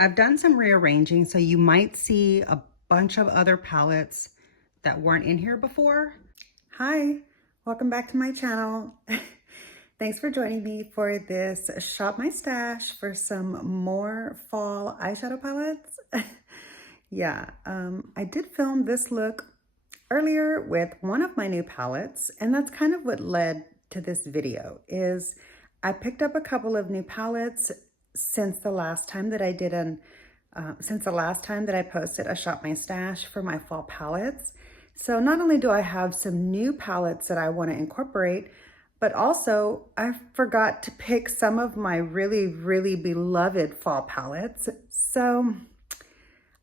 I've done some rearranging, so you might see a bunch of other palettes that weren't in here before. Hi, welcome back to my channel. Thanks for joining me for this Shop My Stash for some more fall eyeshadow palettes. Yeah, I did film this look earlier with one of my new palettes, and that's kind of what led to this video. Is I picked up a couple of new palettes since the last time that I posted a Shop My Stash for my fall palettes. So not only do I have some new palettes that I want to incorporate, but also I forgot to pick some of my really, really beloved fall palettes. So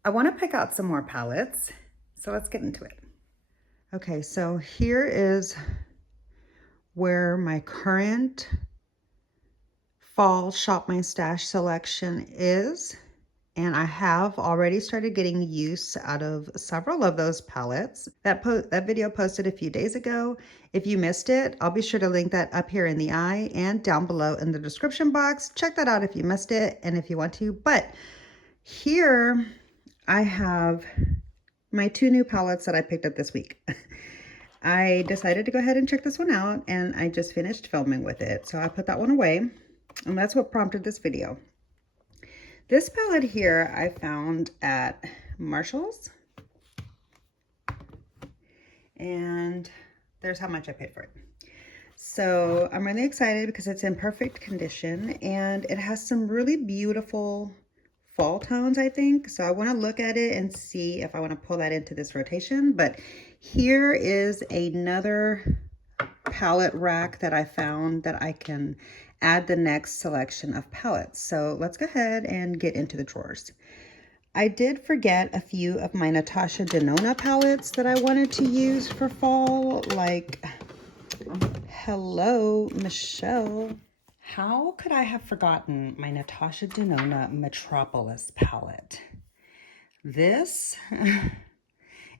I want to pick out some more palettes. So let's get into it. Okay, so here is where my current fall Shop My Stash selection is. And I have already started getting use out of several of those palettes. That video posted a few days ago. If you missed it, I'll be sure to link that up here in the eye and down below in the description box. Check that out if you missed it and if you want to. But here I have my two new palettes that I picked up this week. I decided to go ahead and check this one out, and I just finished filming with it. So I put that one away, and that's what prompted this video. This palette here I found at Marshall's, and there's how much I paid for it. So I'm really excited because it's in perfect condition and it has some really beautiful fall tones, I think. So I want to look at it and see if I want to pull that into this rotation. But here is another palette rack that I found that I can add the next selection of palettes. So let's go ahead and get into the drawers. I did forget a few of my Natasha Denona palettes that I wanted to use for fall, like, hello, Michelle. How could I have forgotten my Natasha Denona Metropolis palette? This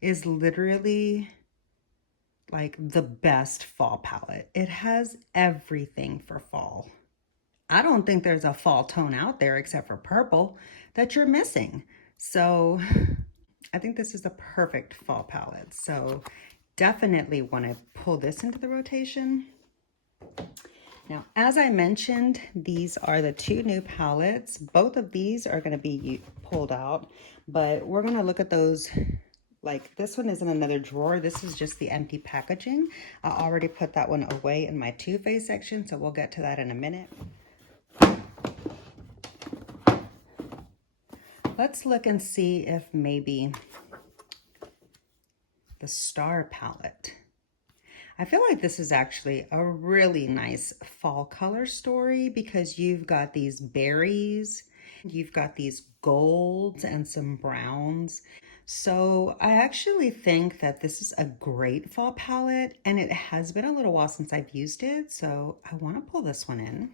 is literally like the best fall palette. It has everything for fall. I don't think there's a fall tone out there except for purple that you're missing. So I think this is the perfect fall palette. So definitely want to pull this into the rotation. Now, as I mentioned, these are the two new palettes. Both of these are going to be pulled out, but we're going to look at those. Like, this one is in another drawer. This is just the empty packaging. I already put that one away in my Too Faced section, so we'll get to that in a minute. Let's look and see if maybe the Star palette. I feel like this is actually a really nice fall color story because you've got these berries, you've got these golds and some browns. So I actually think that this is a great fall palette, and it has been a little while since I've used it, so I want to pull this one in.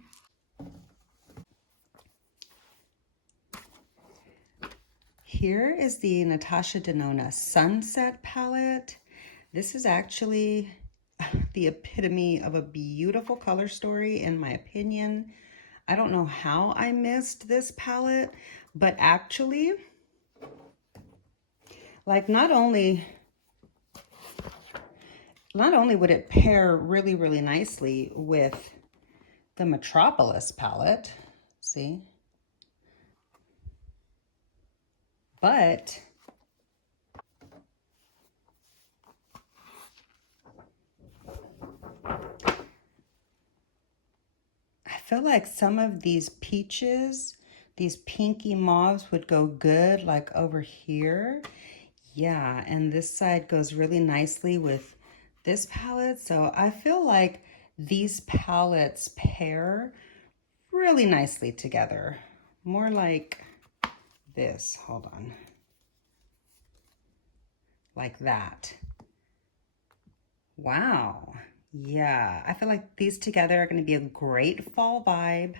Here is the Natasha Denona Sunset palette. This is actually the epitome of a beautiful color story, in my opinion. I don't know how I missed this palette, but actually, like, not only would it pair really, really nicely with the Metropolis palette, see, but I feel like some of these peaches, these pinky mauves would go good like over here. Yeah, and this side goes really nicely with this palette. So I feel like these palettes pair really nicely together. More like this, hold on. Like that. Wow. Yeah, I feel like these together are going to be a great fall vibe.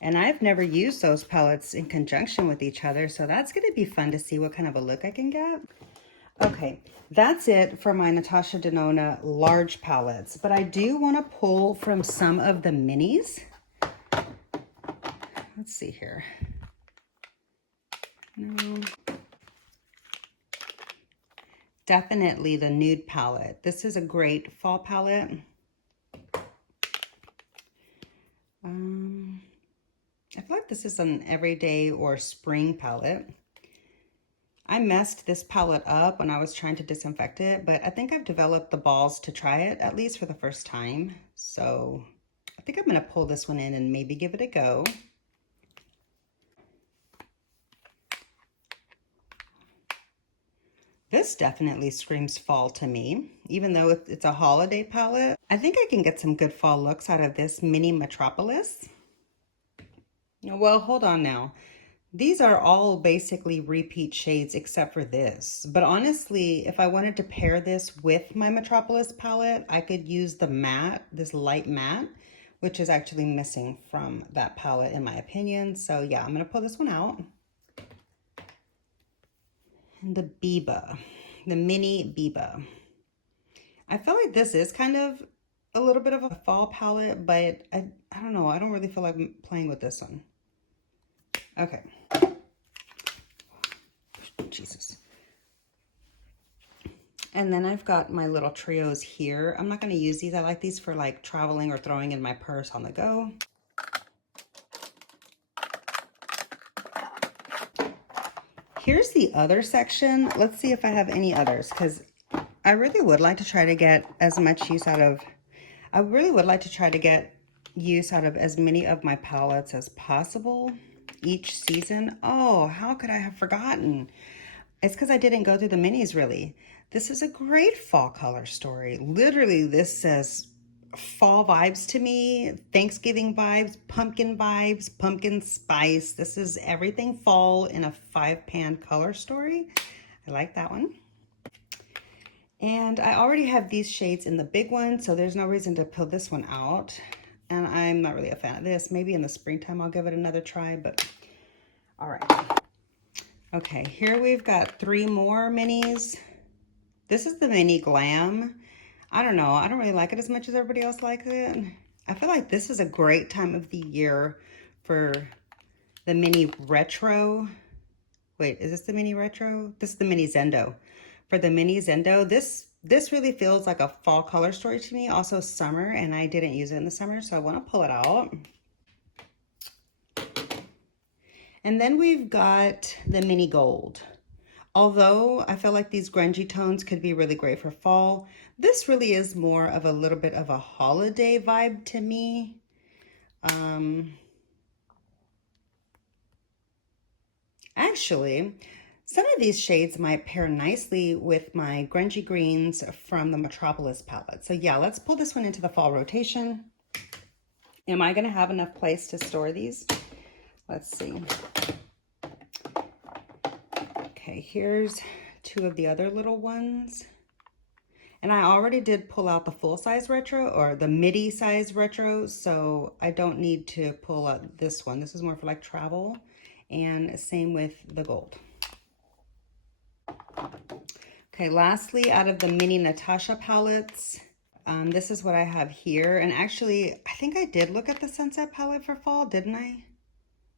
And I've never used those palettes in conjunction with each other, so that's going to be fun to see what kind of a look I can get. Okay, that's it for my Natasha Denona large palettes, but I do want to pull from some of the minis. let's see here. No. Definitely the nude palette. This is a great fall palette. I feel like this is an everyday or spring palette. I messed this palette up when I was trying to disinfect it, but I think I've developed the balls to try it, at least for the first time. So I think I'm gonna pull this one in and maybe give it a go. This definitely screams fall to me, even though it's a holiday palette. I think I can get some good fall looks out of this mini Metropolis. Well, hold on now. These are all basically repeat shades except for this. But honestly, if I wanted to pair this with my Metropolis palette, I could use the matte, this light matte, which is actually missing from that palette in my opinion. So yeah, I'm gonna pull this one out. And the Biba, the mini Biba. I feel like this is kind of a little bit of a fall palette, but I don't know. I don't really feel like playing with this one. Okay. Jesus. And then I've got my little trios here. I'm not going to use these. I like these for like traveling or throwing in my purse on the go. Here's the other section. Let's see if I have any others, because I really would like to try to get as much use out of, I really would like to try to get use out of as many of my palettes as possible each season. Oh, how could I have forgotten? It's because I didn't go through the minis really. This is a great fall color story. Literally, this says fall vibes to me, Thanksgiving vibes, pumpkin spice. This is everything fall in a 5-pan color story. I like that one. And I already have these shades in the big one, so there's no reason to pull this one out. And I'm not really a fan of this. Maybe in the springtime I'll give it another try, but all right. Okay, here we've got 3 more minis. This is the mini Glam. I don't know. I don't really like it as much as everybody else likes it. I feel like this is a great time of the year for the mini Retro. Wait, is this the mini Retro? This is the mini Zendo. For the mini Zendo, this really feels like a fall color story to me. Also summer, and I didn't use it in the summer, so I want to pull it out. And then we've got the mini Gold. Although I feel like these grungy tones could be really great for fall, this really is more of a little bit of a holiday vibe to me. Actually, some of these shades might pair nicely with my grungy greens from the Metropolis palette. So yeah, let's pull this one into the fall rotation. Am I going to have enough place to store these? Let's see. Okay, here's 2 of the other little ones. And I already did pull out the full-size retro or the midi-size retro, so I don't need to pull out this one. This is more for like travel, and same with the gold. Okay, lastly, out of the mini Natasha palettes, this is what I have here. And actually, I think I did look at the Sunset palette for fall, didn't I?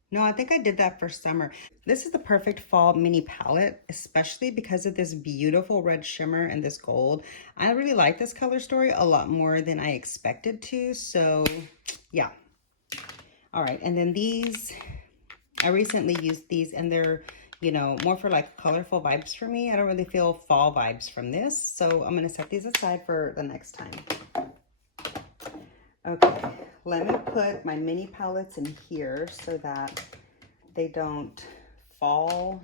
No, I think I did that for summer. This is the perfect fall mini palette, especially because of this beautiful red shimmer and this gold. I really like this color story a lot more than I expected to. So yeah. All right. And then these, I recently used these and they're, you know, more for like colorful vibes for me. I don't really feel fall vibes from this. So I'm going to set these aside for the next time. Okay. Let me put my mini palettes in here so that they don't fall.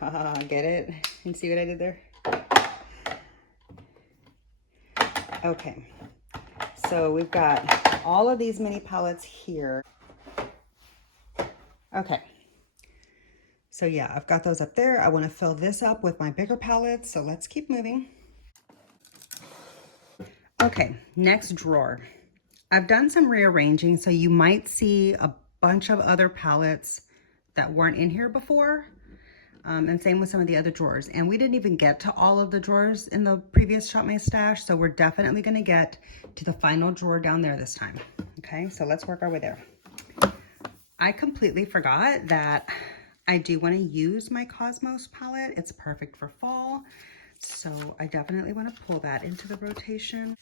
Get it? And see what I did there? Okay. So we've got all of these mini palettes here. Okay. So yeah, I've got those up there. I want to fill this up with my bigger palettes. So let's keep moving. Okay, next drawer. I've done some rearranging, so you might see a bunch of other palettes that weren't in here before. And same with some of the other drawers. And we didn't even get to all of the drawers in the previous Shop My Stash, so we're definitely gonna get to the final drawer down there this time. Okay, so let's work our way there. I completely forgot that I do want to use my Cosmos palette. It's perfect for fall. So I definitely want to pull that into the rotation.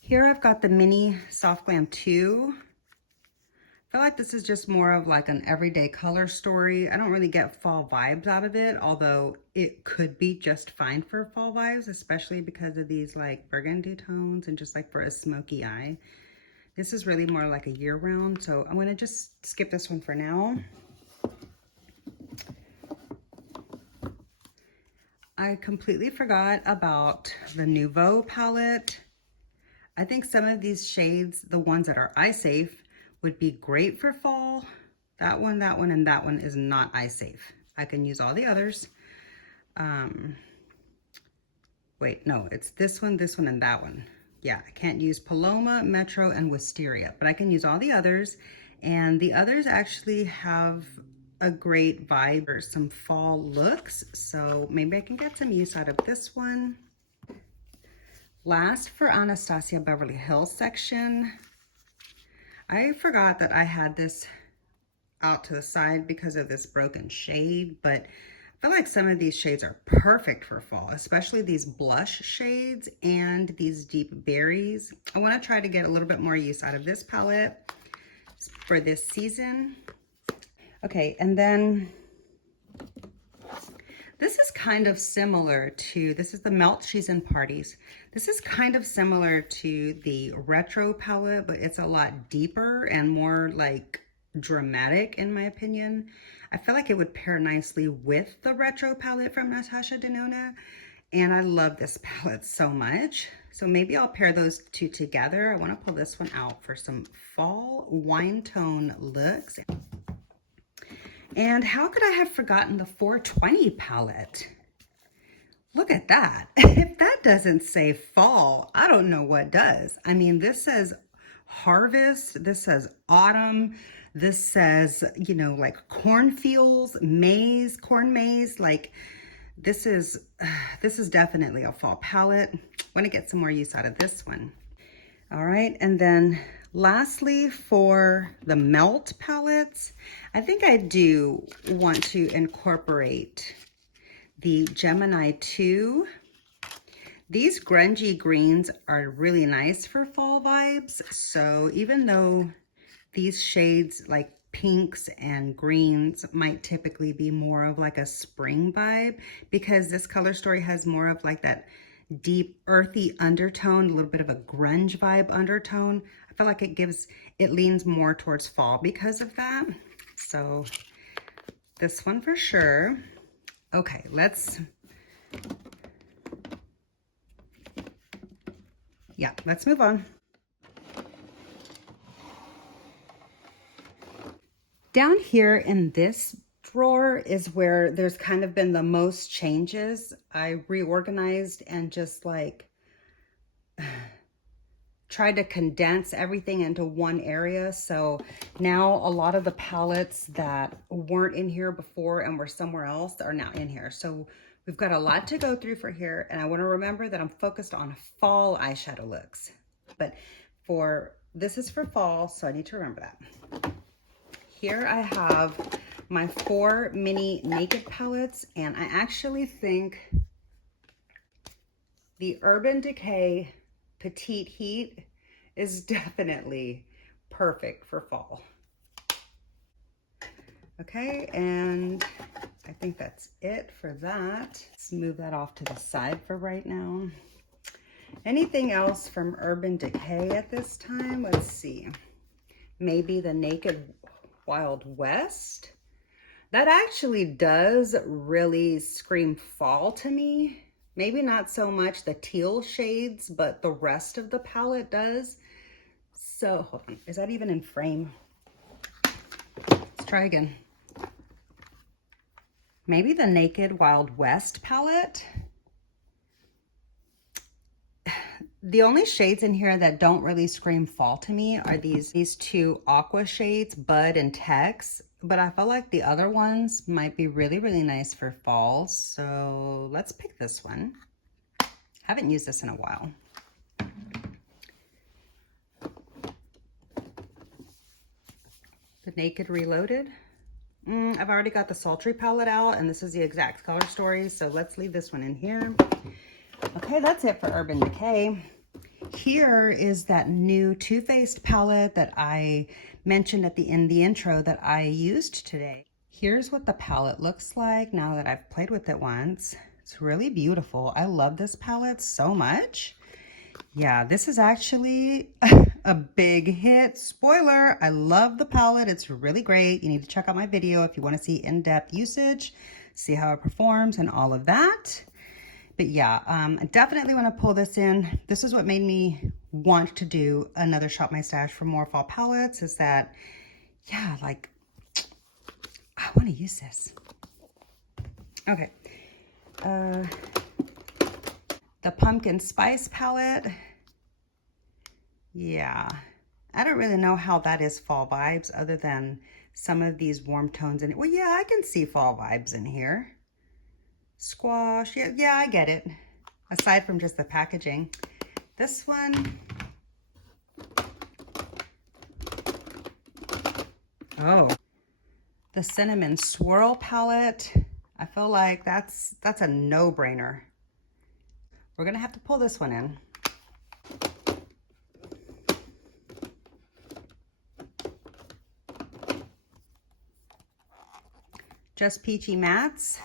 Here I've got the mini Soft Glam 2. I feel like this is just more of like an everyday color story. I don't really get fall vibes out of it, although it could be just fine for fall vibes, especially because of these like burgundy tones and just like for a smoky eye. This is really more like a year round, so I'm gonna just skip this one for now. I completely forgot about the Nouveau palette. I think some of these shades, the ones that are eye safe, would be great for fall. That one, and that one is not eye safe. I can use all the others. Wait, no, it's this one, and that one. Yeah, I can't use Paloma, Metro, and Wisteria, but I can use all the others. And the others actually have a great vibe or some fall looks. So maybe I can get some use out of this one. Last, for Anastasia Beverly Hills section, I forgot that I had this out to the side because of this broken shade, but I feel like some of these shades are perfect for fall, especially these blush shades and these deep berries. I want to try to get a little bit more use out of this palette for this season. Okay, and then this is kind of similar to, this is the Melt She's in Parties. This is kind of similar to the Retro palette, but it's a lot deeper and more like dramatic in my opinion. I feel like it would pair nicely with the Retro palette from Natasha Denona, and I love this palette so much. So maybe I'll pair those two together. I want to pull this one out for some fall wine tone looks. And how could I have forgotten the 420 palette? Look at that. If that doesn't say fall, I don't know what does. I mean, this says harvest, this says autumn, this says, you know, like cornfields, maize, corn maze. Like this is definitely a fall palette. Want to get some more use out of this one. All right, and then lastly, for the Melt palettes, I think I do want to incorporate the Gemini 2. These grungy greens are really nice for fall vibes. So even though these shades like pinks and greens might typically be more of like a spring vibe, because this color story has more of like that deep earthy undertone, a little bit of a grunge vibe undertone. I feel like it leans more towards fall because of that. So this one for sure. Okay, let's move on. Down here in this drawer is where there's kind of been the most changes. I reorganized and just like tried to condense everything into one area. So now a lot of the palettes that weren't in here before and were somewhere else are now in here. So we've got a lot to go through for here. And I want to remember that I'm focused on fall eyeshadow looks. But this is for fall, so I need to remember that. Here I have my 4 mini Naked palettes, and I actually think the Urban Decay Petite Heat is definitely perfect for fall. Okay, and I think that's it for that. Let's move that off to the side for right now. Anything else from Urban Decay at this time? Let's see. Maybe the Naked Wild West. That actually does really scream fall to me. Maybe not so much the teal shades, but the rest of the palette does. So hold on, is that even in frame? Let's try again. Maybe the Naked Wild West palette. The only shades in here that don't really scream fall to me are these 2 aqua shades, Bud and Tex. But I feel like the other ones might be really, really nice for fall. So let's pick this one. Haven't used this in a while. the Naked Reloaded. I've already got the Sultry palette out, and this is the exact color story, so let's leave this one in here. Okay, that's it for Urban Decay. Here is that new Too Faced palette that I mentioned in the intro that I used today. Here's what the palette looks like now that I've played with it once. It's really beautiful. I love this palette so much. Yeah, this is actually a big hit. Spoiler, I love the palette. It's really great. You need to check out my video if you want to see in-depth usage, see how it performs and all of that. But yeah, I definitely want to pull this in. This is what made me want to do another Shop My Stash for more fall palettes, is that, yeah, like, I want to use this. Okay. The Pumpkin Spice palette. Yeah, I don't really know how that is fall vibes other than some of these warm tones in it. Well, yeah, I can see fall vibes in here. Squash, yeah, I get it. Aside from just the packaging. This one, oh, the Cinnamon Swirl palette. I feel like that's a no-brainer. We're gonna have to pull this one in. Just Peachy Mattes.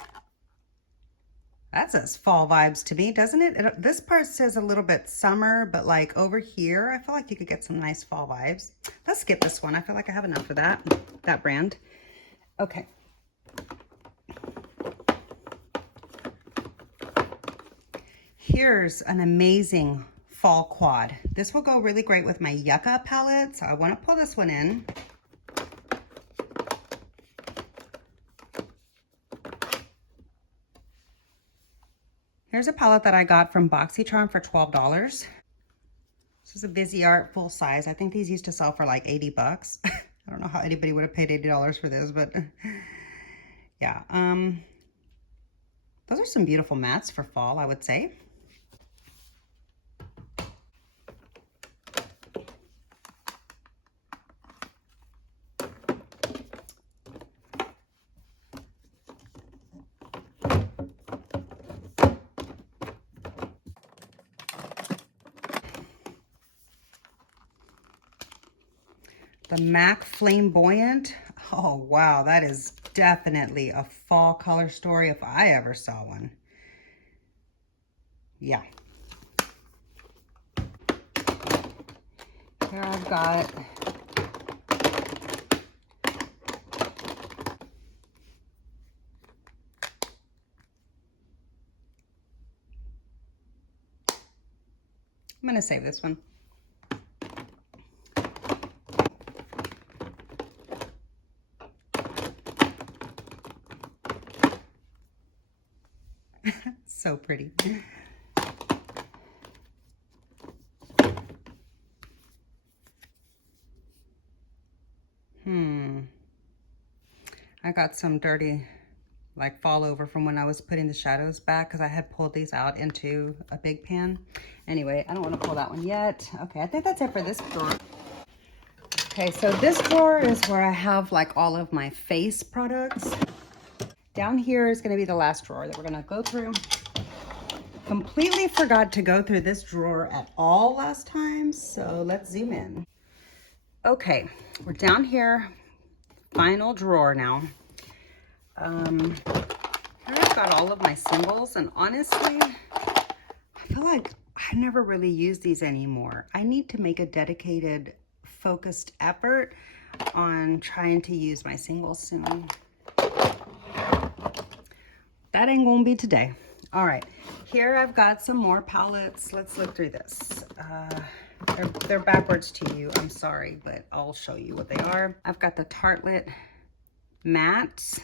That says fall vibes to me, doesn't it? This part says a little bit summer, but like over here, I feel like you could get some nice fall vibes. Let's skip this one. I feel like I have enough of that brand. Okay. Here's an amazing fall quad. This will go really great with my Yucca palette, so I want to pull this one in. Here's a palette that I got from BoxyCharm for $12. This is a Viseart full size. I think these used to sell for like 80 bucks. I don't know how anybody would have paid $80 for this, but yeah. Those are some beautiful mattes for fall, I would say. The MAC Flamboyant. Oh, wow. That is definitely a fall color story if I ever saw one. Yeah. Here I've got I'm going to save this one. So pretty. I got some dirty like fall over from when I was putting the shadows back because I had pulled these out into a big pan. Anyway, I don't want to pull that one yet. Okay, I think that's it for this drawer. Okay, so this drawer is where I have like all of my face products. Down here is going to be the last drawer that we're going to go through. Completely forgot to go through this drawer at all last time, so let's zoom in. Okay, we're down here, final drawer now. Here I've got all of my symbols, and honestly, I feel like I never really use these anymore. I need to make a dedicated, focused effort on trying to use my symbols soon. That ain't gonna be today. All right, here I've got some more palettes. Let's look through this. They're backwards to you, I'm sorry, but I'll show you what they are. I've got the Tartelette Mattes.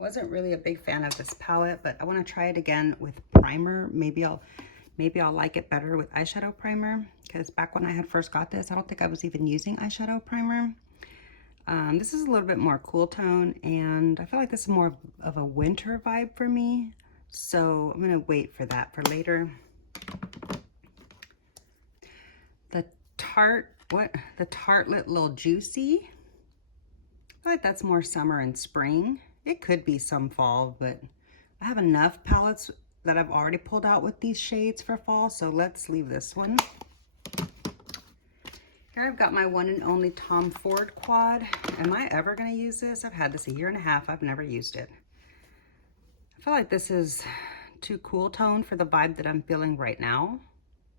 Wasn't really a big fan of this palette, but I want to try it again with primer. Maybe I'll like it better with eyeshadow primer, because back when I had first got this, I don't think I was even using eyeshadow primer. This is a little bit more cool tone, and I feel like this is more of a winter vibe for me, so I'm gonna wait for that for later. The Tarte what? The Tartlet Little Juicy. I feel like that's more summer and spring. It could be some fall, but I have enough palettes that I've already pulled out with these shades for fall, so let's leave this one. Here I've got my one and only Tom Ford quad. Am I ever going to use this? I've had this 1.5 years. I've never used it. I feel like this is too cool tone for the vibe that I'm feeling right now,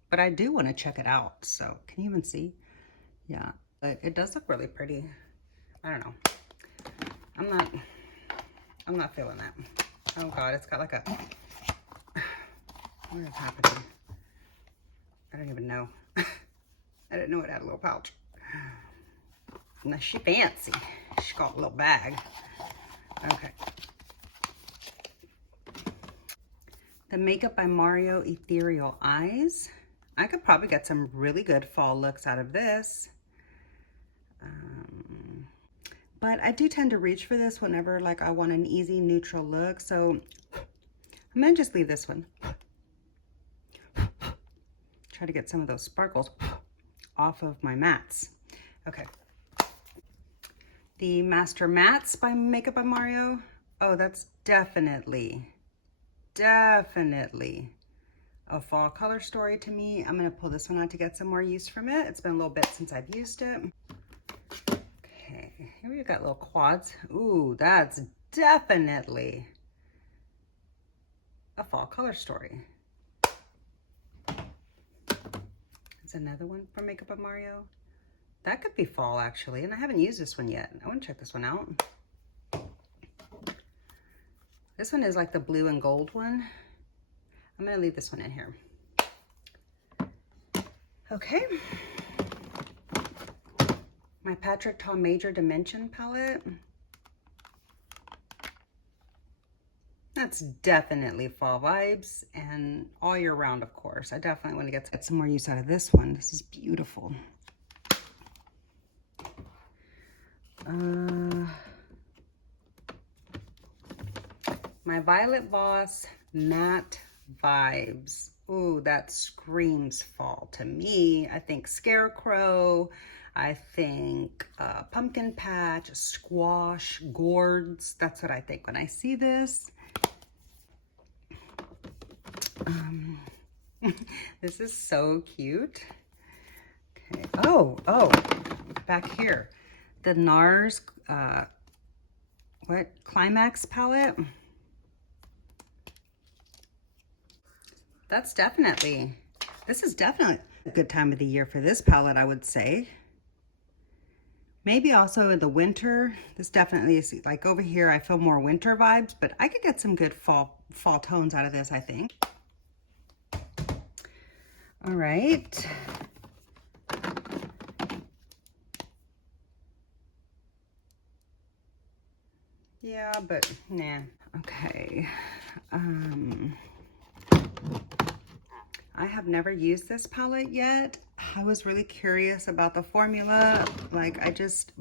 but I do want to check it out. So can you even see? Yeah, but it does look really pretty. I don't know. I'm not feeling that. Oh God, it's got like a, what is happening? I don't even know. I didn't know it had a little pouch. Now she fancy. She got a little bag. Okay. The Makeup by Mario Ethereal Eyes. I could probably get some really good fall looks out of this. But I do tend to reach for this whenever like I want an easy neutral look. So I'm gonna just leave this one. Try to get some of those sparkles off of my mattes. Okay. The Master Mattes by Makeup by Mario. Oh, that's definitely a fall color story to me. I'm gonna pull this one out to get some more use from it. It's been a little bit since I've used it. Okay, here we've got little quads. Ooh, that's definitely a fall color story. There's another one from Makeup by Mario. That could be fall actually, and I haven't used this one yet. I want to check this one out. This one is like the blue and gold one. I'm gonna leave this one in here. Okay. My Patrick Ta Major Dimension palette. That's definitely fall vibes and all year round, of course. I definitely want to get some more use out of this one. This is beautiful. My Violet Voss Matte Vibes. Ooh, that screams fall to me. I think Scarecrow. I think Pumpkin Patch, Squash, Gourds. That's what I think when I see this. This is so cute. Okay. Oh, back here. The NARS, Climax palette. This is definitely a good time of the year for this palette, I would say. Maybe also in the winter. This definitely is, like over here, I feel more winter vibes, but I could get some good fall tones out of this, I think. All right. Yeah, but nah. Okay. I have never used this palette yet. I was really curious about the formula. Like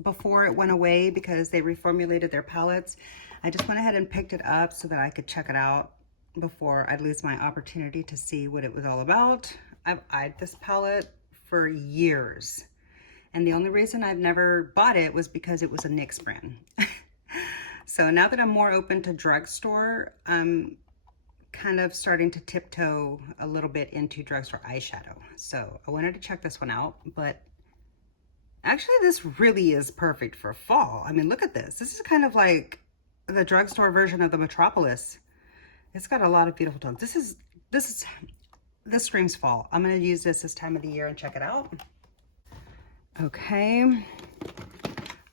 before it went away because they reformulated their palettes, I just went ahead and picked it up so that I could check it out before I'd lose my opportunity to see what it was all about. I've eyed this palette for years. And the only reason I've never bought it was because it was a NYX brand. So now that I'm more open to drugstore, I'm kind of starting to tiptoe a little bit into drugstore eyeshadow. So I wanted to check this one out, but actually this really is perfect for fall. I mean, look at this. This is kind of like the drugstore version of the Metropolis. It's got a lot of beautiful tones. This screams fall. I'm gonna use this time of the year and check it out. Okay.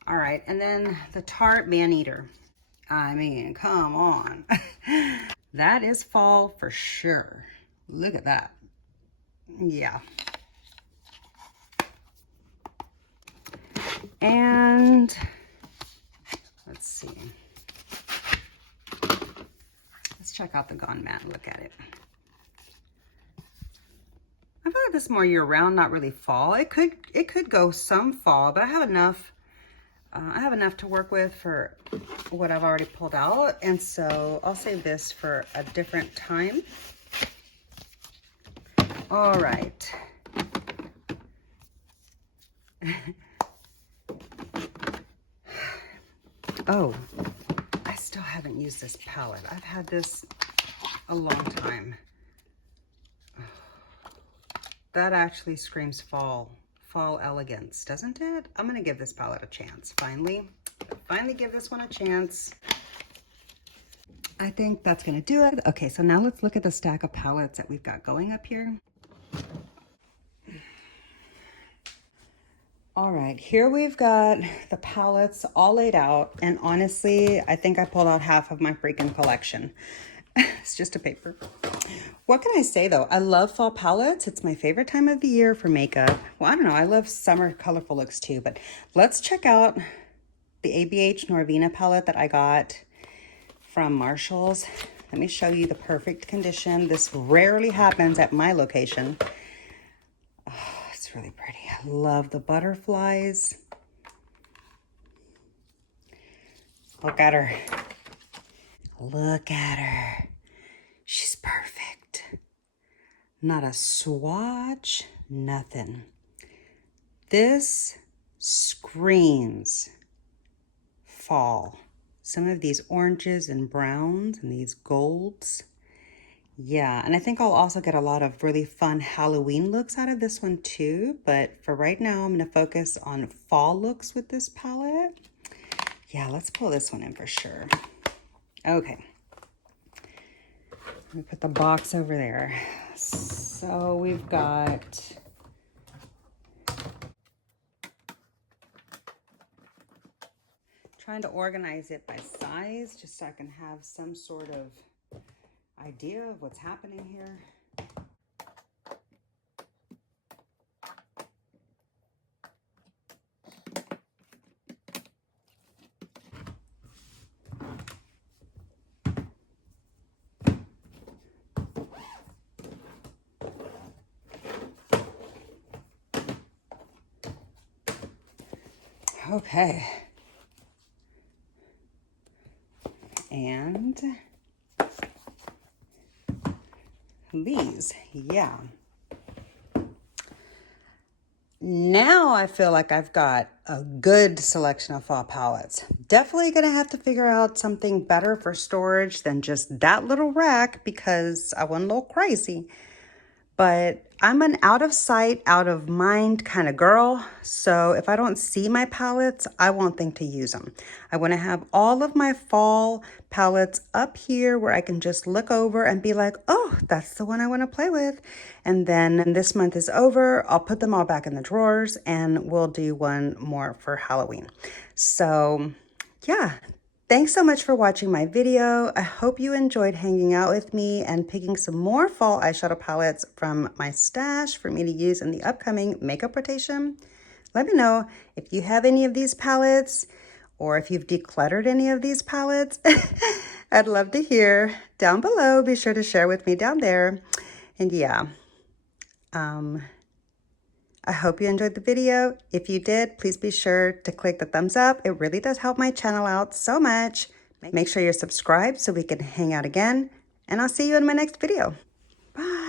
All right, and then the Tarte Maneater. I mean, come on. That is fall for sure. Look at that. Yeah. And let's see. Let's check out the Gone Matte and look at it. I feel like this is more year round, not really fall. It could go some fall, but I have enough to work with for what I've already pulled out, and so I'll save this for a different time. All right. Oh, I still haven't used this palette. I've had this a long time. That actually screams fall elegance, doesn't it? I'm gonna give this palette a chance, finally give this one a chance. I think that's gonna do it. Okay, so now let's look at the stack of palettes that we've got going up here. All right, here we've got the palettes all laid out, and honestly, I think I pulled out half of my freaking collection. It's just a paper. What can I say though? I love fall palettes. It's my favorite time of the year for makeup. Well, I don't know. I love summer colorful looks too, but let's check out the ABH Norvina palette that I got from Marshall's. Let me show you the perfect condition. This rarely happens at my location. Oh, it's really pretty. I love the butterflies. Look at her. Look at her. She's perfect. Not a swatch, nothing. This screams fall. Some of these oranges and browns and these golds. Yeah, and I think I'll also get a lot of really fun Halloween looks out of this one too. But for right now, I'm going to focus on fall looks with this palette. Yeah, let's pull this one in for sure. Okay. Let me put the box over there. So we've got trying to organize it by size just so I can have some sort of idea of what's happening here. Okay. And these, yeah. Now I feel like I've got a good selection of fall palettes. Definitely gonna have to figure out something better for storage than just that little rack because I went a little crazy. But I'm an out of sight, out of mind kind of girl. So if I don't see my palettes, I won't think to use them. I want to have all of my fall palettes up here where I can just look over and be like, oh, that's the one I want to play with. And then when this month is over, I'll put them all back in the drawers and we'll do one more for Halloween. So yeah. Thanks so much for watching my video. I hope you enjoyed hanging out with me and picking some more fall eyeshadow palettes from my stash for me to use in the upcoming makeup rotation. Let me know if you have any of these palettes or if you've decluttered any of these palettes. I'd love to hear down below. Be sure to share with me down there. And yeah, I hope you enjoyed the video. If you did, please be sure to click the thumbs up. It really does help my channel out so much. Make sure you're subscribed so we can hang out again. And I'll see you in my next video. Bye.